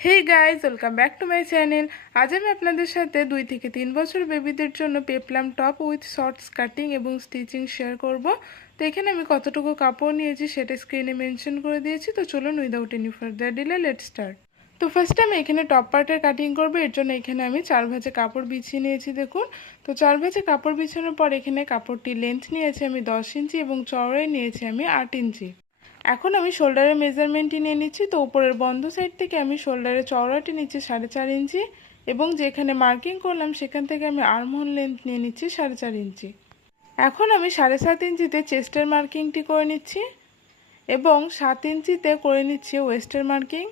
Hey guys, welcome back to my channel. आज আমি আপনাদের সাথে 2 থেকে 3 বছর বেবিদের জন্য পেপলাম টপ উইথ শর্টস কাটিং এবং স্টিচিং শেয়ার করব। তো এখানে আমি কতটুকু কাপড় নিয়েছি সেটা স্ক্রিনে মেনশন করে দিয়েছি। তো চলুন without any further delay let's start. তো ফার্স্টে আমি এখানে টপ পার্টের কাটিং করব। এর জন্য এখানে আমি 4 ভাঁজে কাপড় বিছিয়ে নিয়েছি। দেখুন, তো 4 ভাঁজে কাপড় বিছানোর পর এখানে কাপড়টি লেন্থ নিয়েছি আমি 10 ইঞ্চি এবং চওড়াই নিয়েছি আমি 8 ইঞ্চি। এখন আমি শোল্ডারের মেজারমেন্টটি নিয়ে নিচ্ছি। তো উপরের বন্ধ সাইড থেকে আমি শোল্ডারের চওড়াটি নিচ্ছি 4.5 ইঞ্চি এবং যেখানে মার্কিং করলাম সেখান থেকে আমি আর্মহোল লেন্থ নিয়ে নিচ্ছি 4.5 ইঞ্চি। এখন আমি 7.5 ইঞ্চিতে চেস্টের মার্কিংটি করে নিচ্ছি এবং 7 ইঞ্চিতে করে নিচ্ছি ওয়েস্টের মার্কিং।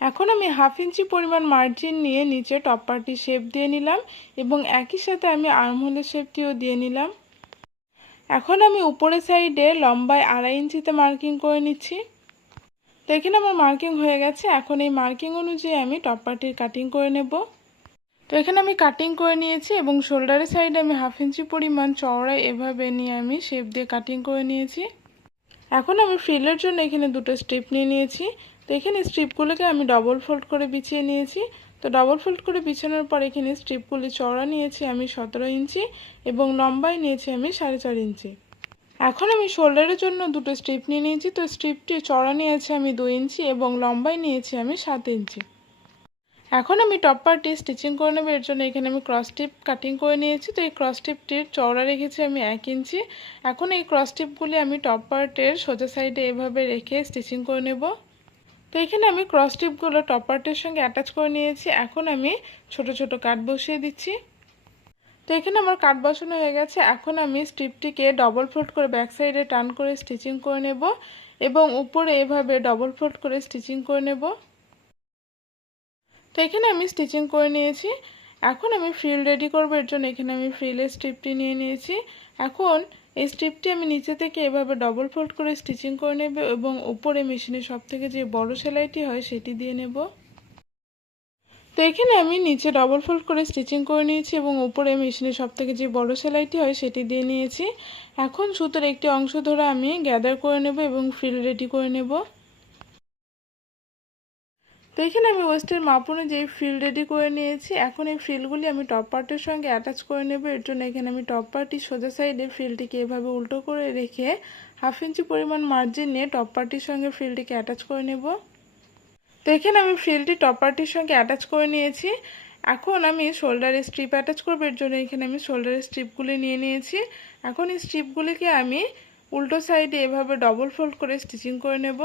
এখন আমি 1/2 ইঞ্চি পরিমাণ মার্জিন নিয়ে নিচে টপ পার্টি শেপ দিয়ে নিলাম এবং একই সাথে আমি আর্মহোলের শেপটিও দিয়ে নিলাম। এখন আমি উপরের সাইডে লম্বায় 2.5 ইঞ্চিতে মার্কিং করে নিচ্ছি। তো এখানে আমার মার্কিং হয়ে গেছে। এখন এই মার্কিং অনুযায়ী আমি টপ পার্টির কাটিং করে নেব। তো এখানে আমি কাটিং করে নিয়েছি এবং শোল্ডারের সাইডে আমি 1/2 ইঞ্চি পরিমাণ চওড়ায় এভাবে নিয়ে আমি শেপ দিয়ে কাটিং করে নিয়েছি। এখন আমি ফ্রিলের জন্য এখানে দুটো স্ট্রিপ নিয়ে নিয়েছি। তো এখানে স্ট্রিপগুলোকে আমি ডবল ফোল্ড করে বিছিয়ে নিয়েছি। তো ডবল ফোল্ড করে বিছানোর পর এখানে স্ট্রিপগুলি চওড়া নিয়েছি আমি 17 ইঞ্চি এবং লম্বায় নিয়েছি আমি 4.5 ইঞ্চি। এখন আমি শোল্ডারের জন্য দুটো স্ট্রিপ নিয়ে নিয়েছি। তো স্ট্রিপটি চওড়া নিয়েছি আমি 2 ইঞ্চি এবং লম্বায় নিয়েছি আমি 7 ইঞ্চি। এখন আমি টপ পার্টি স্টিচিং করে নেব। এর জন্য এখানে আমি ক্রস স্ট্রিপ কাটিং করে নিয়েছি। তো এই ক্রস স্ট্রিপটির চওড়া রেখেছি আমি 1 ইঞ্চি। এখন এই ক্রস স্ট্রিপগুলি আমি টপ পার্টের সোজা সাইডে এভাবে রেখে স্টিচিং করে নেব। তো এখানে আমি ক্রস স্ট্রিপগুলো টপ পার্টের সঙ্গে অ্যাটাচ করে নিয়েছি। এখন আমি ছোট ছোট কাট বসিয়ে দিচ্ছি। তো এখানে আমার কাট বসানো হয়ে গেছে। এখন আমি স্ট্রিপটিকে ডবল ফোল্ড করে ব্যাক সাইডে টার্ন করে স্টিচিং করে নেব এবং উপরে এভাবে ডবল ফোল্ড করে স্টিচিং করে নেব। তো এখানে আমি স্টিচিং করে নিয়েছি। এখন আমি ফ্রিল রেডি করব। এর জন্য এখানে আমি ফ্রিলের স্ট্রিপটি নিয়ে নিয়েছি। এখন এই স্ট্রিপটি আমি নিচে থেকে এভাবে ডবল ফোল্ড করে স্টিচিং করে নেব এবং উপরে মেশিনের সবথেকে যে বড় সেলাইটি হয় সেটি দিয়ে নেব। তো এখানে আমি নিচে ডবল ফোল্ড করে স্টিচিং করে নিয়েছি এবং উপরে মেশিনের সবথেকে যে বড় সেলাইটি হয় সেটি দিয়ে নিয়েছি। এখন সুতোর একটি অংশ ধরে আমি গ্যাদার করে নেব এবং ফ্রিল রেডি করে নেব। তো এখানে আমি ওয়েস্টের মাপ অনুযায়ী ফ্রিল রেডি করে নিয়েছি। এখন এই ফ্রিলগুলি আমি টপ পার্টের সঙ্গে অ্যাটাচ করে নেব। এর জন্য এখানে আমি টপ পার্টির সোজা সাইডে ফ্রিলটিকে এভাবে উল্টো করে রেখে 1/2 ইঞ্চি পরিমাণ মার্জিন নিয়ে টপ পার্টির সঙ্গে ফ্রিলটিকে অ্যাটাচ করে নেব। তো এখানে আমি ফ্রিলটি টপ পার্টির সঙ্গে অ্যাটাচ করে নিয়েছি। এখন আমি শোল্ডারে স্ট্রিপ অ্যাটাচ করব। এর জন্য এখানে আমি শোল্ডারের স্ট্রিপগুলি নিয়ে নিয়েছি। এখন এই স্ট্রিপগুলিকে আমি উল্টো সাইডে এভাবে ডবল ফোল্ড করে স্টিচিং করে নেব।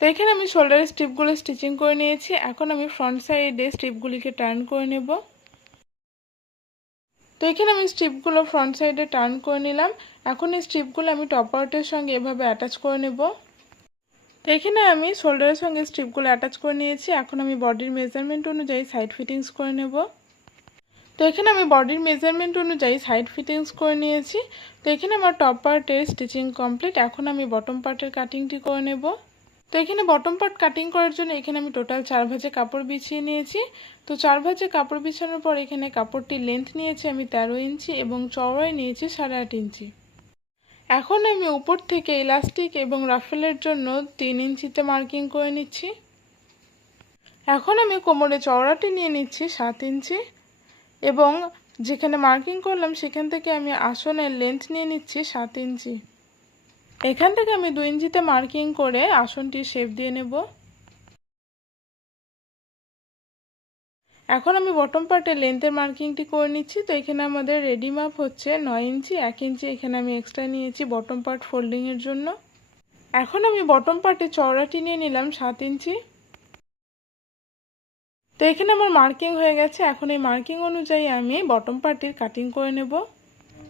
তো এখানে আমি শোল্ডারের স্ট্রিপগুলো স্টিচিং করে নিয়েছি। এখন আমি ফ্রন্ট সাইডে স্ট্রিপগুলিকে টার্ন করে নেব। তো এখানে আমি স্ট্রিপগুলো ফ্রন্ট সাইডে টার্ন করে নিলাম। এখন এই স্ট্রিপগুলো আমি টপ পার্টের সঙ্গে এভাবে অ্যাটাচ করে নেব। তো এখানে আমি শোল্ডারের সঙ্গে স্ট্রিপগুলো অ্যাটাচ করে নিয়েছি। এখন আমি বডির মেজারমেন্ট অনুযায়ী সাইড ফিটিংস করে নেব। তো এখানে আমি বডির মেজারমেন্ট অনুযায়ী সাইড ফিটিংস করে নিয়েছি। তো এখানে আমার টপ পার্টের স্টিচিং কমপ্লিট। এখন আমি বটম পার্টের কাটিংটি করে নেব। তো এখানে বটম পার্ট কাটিং করার জন্য এখানে আমি টোটাল 4 ভাঁজে কাপড় বিছিয়ে নিয়েছি। তো 4 ভাঁজে কাপড় বিছানোর পর এখানে কাপড়টির লেন্থ নিয়েছি আমি 13 ইঞ্চি এবং চওড়ায় নিয়েছি 8.5 ইঞ্চি। এখন আমি উপর থেকে ইলাস্টিক এবং রাফেলের জন্য 3 ইঞ্চিতে মার্কিং করে নিচ্ছি। এখন আমি কোমরে চওড়াটি নিয়ে নিচ্ছি 7 ইঞ্চি এবং যেখানে মার্কিং করলাম সেখান থেকে আমি আসনের লেন্থ নিয়ে নিচ্ছি 7 ইঞ্চি। এখান থেকে আমি 2 ইঞ্চিতে মার্কিং করে আসনটির শেপ দিয়ে নেব। এখন আমি বটম পার্টের লেন্থের মার্কিংটি করে নিচ্ছি। তো এখানে আমাদের রেডি মাপ হচ্ছে 9 ইঞ্চি। 1 ইঞ্চি এখানে আমি এক্সট্রা নিয়েছি বটম পার্ট ফোল্ডিংয়ের জন্য। এখন আমি বটম পার্টে চওড়াটি নিয়ে নিলাম 7 ইঞ্চি। তো এখানে আমার মার্কিং হয়ে গেছে। এখন এই মার্কিং অনুযায়ী আমি বটম পার্টির কাটিং করে নেব।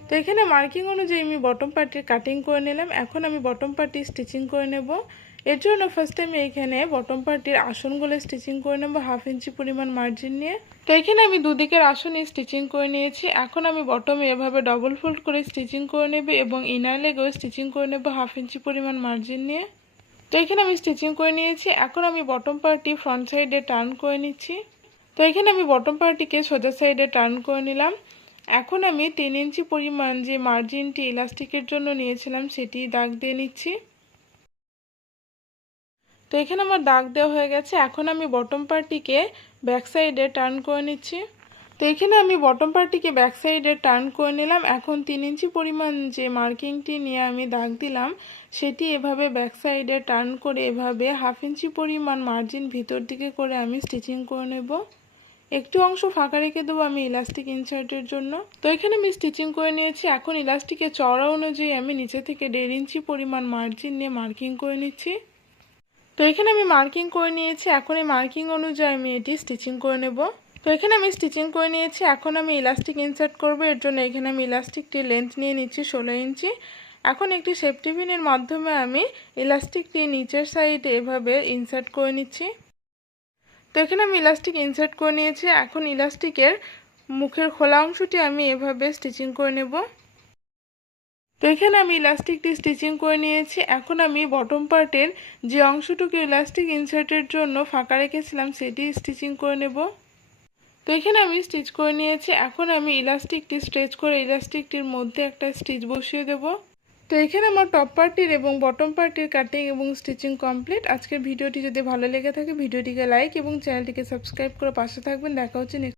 তো এখানে মার্কিং অনুযায়ী আমি বটম পার্টির কাটিং করে নিলাম। এখন আমি বটম পার্টি স্টিচিং করে নেব। এর জন্য ফার্স্টে আমি এখানে বটম পার্টির আসনগুলো স্টিচিং করে নেব 1/2 ইঞ্চি পরিমাণ মার্জিন নিয়ে। তো এখানে আমি দুদিকের আসনই স্টিচিং করে নিয়েছি। এখন আমি বটমে এভাবে ডবল ফোল্ড করে স্টিচিং করে নেব এবং ইনার লেগেও স্টিচিং করে নেব 1/2 ইঞ্চি পরিমাণ মার্জিন নিয়ে। তো এখানে আমি স্টিচিং করে নিয়েছি। এখন আমি বটম পার্টি ফ্রন্ট সাইডে টার্ন করে নিচ্ছি। তো এখানে আমি বটম পার্টিকে সোজা সাইডে টার্ন করে নিলাম। এখন আমি 3 ইঞ্চি পরিমাণ যে মার্জিনটি ইলাস্টিকের জন্য নিয়েছিলাম সেটি দাগ দিয়ে নিচ্ছি। তো এখানে আমার দাগ দেওয়া হয়ে গেছে। এখন আমি বটম পার্টটিকে ব্যাক সাইডে টার্ন করে নিচ্ছি। তো এখানে আমি বটম পার্টটিকে ব্যাক সাইডে টার্ন করে নিলাম। এখন 3 ইঞ্চি পরিমাণ যে মার্কিংটি নিয়ে আমি দাগ দিলাম সেটি এভাবে ব্যাক সাইডে টার্ন করে এভাবে 1/2 ইঞ্চি পরিমাণ মার্জিন ভিতর দিকে করে আমি স্টিচিং করে নেব। একটু অংশ ফাঁকা রেখে দেবো আমি ইলাস্টিক ইনসার্টের জন্য। তো এখানে আমি স্টিচিং করে নিয়েছি। এখন ইলাস্টিকের চওড়া অনুযায়ী আমি নিচে থেকে 1.5 ইঞ্চি পরিমাণ মার্জিন নিয়ে মার্কিং করে নিচ্ছি। তো এখানে আমি মার্কিং করে নিয়েছি। এখন এই মার্কিং অনুযায়ী আমি এটি স্টিচিং করে নেব। তো এখানে আমি স্টিচিং করে নিয়েছি। এখন আমি ইলাস্টিক ইনসার্ট করব। এর জন্য এখানে আমি ইলাস্টিকটি লেন্থ নিয়ে নিচ্ছি 16 ইঞ্চি। এখন একটি সেফটি পিনের মাধ্যমে আমি ইলাস্টিকটি নিচের সাইডে এভাবে ইনসার্ট করে নিচ্ছি। তো এখানে আমি ইলাস্টিক ইনসার্ট করে নিয়েছি। এখন ইলাস্টিকের মুখের খোলা অংশটি আমি এভাবে স্টিচিং করে নেব। তো এখানে আমি ইলাস্টিকটি স্টিচিং করে নিয়েছি। এখন আমি বটম পার্টের যে অংশটুকু ইলাস্টিক ইনসার্টের জন্য ফাঁকা রেখেছিলাম সেটি স্টিচিং করে নেব। তো এখানে আমি স্টিচ করে নিয়েছি। এখন আমি ইলাস্টিকটি স্ট্রেচ করে ইলাস্টিকটির মধ্যে একটা স্টিচ বসিয়ে দেব। তো এখানে আমার টপ পার্টির এবং বটম পার্টির কাটিং এবং স্টিচিং কমপ্লিট। আজকের ভিডিওটি যদি ভালো লেগে থাকে ভিডিওটিকে লাইক এবং চ্যানেলটিকে সাবস্ক্রাইব করে পাশে থাকবেন। দেখা হচ্ছে নেক্সট